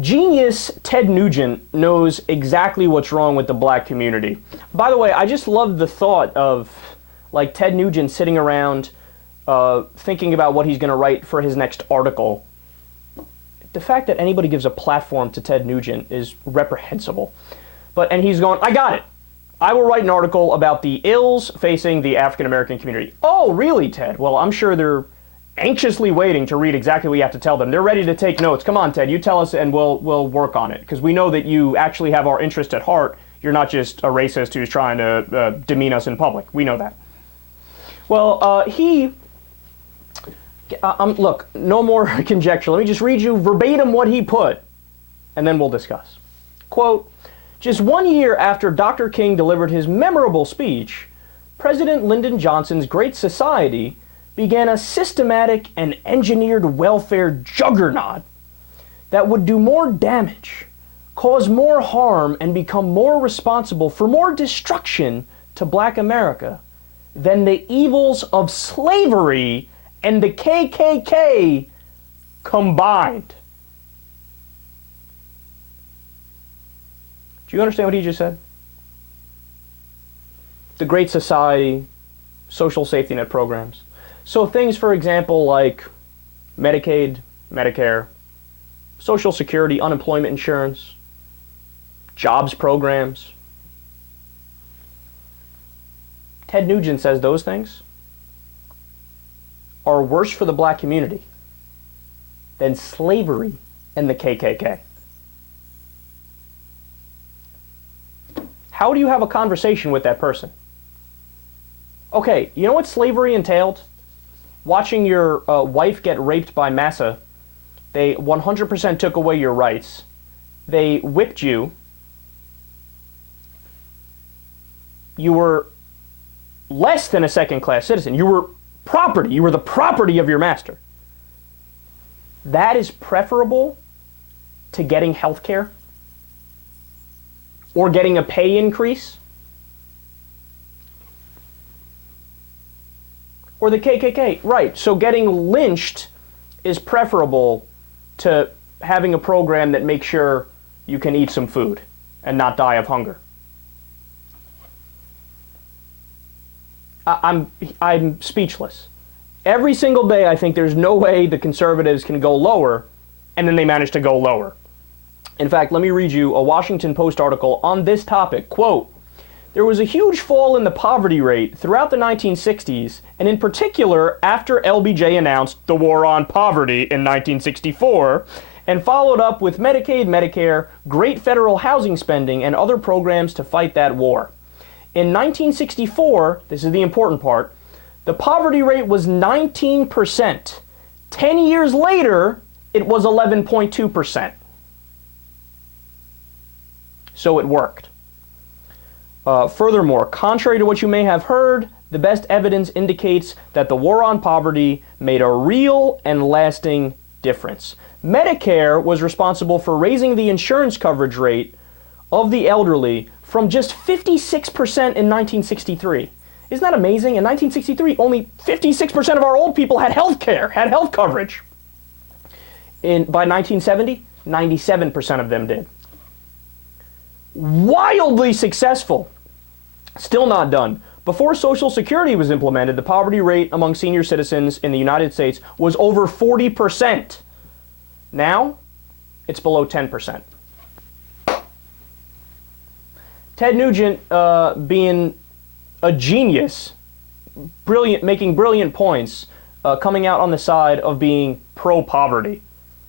Genius Ted Nugent knows exactly what's wrong with the black community. By the way, I just love the thought of like Ted Nugent sitting around thinking about what he's going to write for his next article. The fact that anybody gives a platform to Ted Nugent is reprehensible. And he's going, I got it. I will write an article about the ills facing the African American community. Oh, really, Ted? Well, I'm sure they're anxiously waiting to read exactly what you have to tell them. They're ready to take notes. Come on, Ted, you tell us and we'll work on it. Because we know that you actually have our interest at heart. You're not just a racist who's trying to demean us in public. We know that. Well, look, no more conjecture. Let me just read you verbatim what he put, and then we'll discuss. Quote, just 1 year after Dr. King delivered his memorable speech, President Lyndon Johnson's Great Society began a systematic and engineered welfare juggernaut that would do more damage, cause more harm, and become more responsible for more destruction to black America than the evils of slavery and the KKK combined. Do you understand what he just said? The Great Society, social safety net programs. So things, for example, like Medicaid, Medicare, Social Security, unemployment insurance, jobs programs. Ted Nugent says those things are worse for the black community than slavery and the KKK. How do you have a conversation with that person? Okay, you know what slavery entailed? Watching your wife get raped by massa. They 100% took away your rights. They whipped you. You were less than a second-class citizen. You were property. You were the property of your master. That is preferable to getting health care or getting a pay increase or the KKK. Right, so getting lynched is preferable to having a program that makes sure you can eat some food and not die of hunger. I'm speechless. Every single day I think there's no way the conservatives can go lower, and then they manage to go lower. In fact, let me read you a Washington Post article on this topic. Quote, there was a huge fall in the poverty rate throughout the 1960s, and in particular after LBJ announced the war on poverty in 1964, and followed up with Medicaid, Medicare, great federal housing spending, and other programs to fight that war. In 1964, this is the important part, the poverty rate was 19%. 10 years later, it was 11.2%. So it worked. Furthermore, contrary to what you may have heard, the best evidence indicates that the war on poverty made a real and lasting difference. Medicare was responsible for raising the insurance coverage rate of the elderly from just 56% in 1963. Isn't that amazing? In 1963, only 56% of our old people had health care, had health coverage. By 1970, 97% of them did. Wildly successful. Still not done. Before Social Security was implemented, the poverty rate among senior citizens in the United States was over 40%. Now, it's below 10%. Ted Nugent, being a genius, making brilliant points, coming out on the side of being pro-poverty.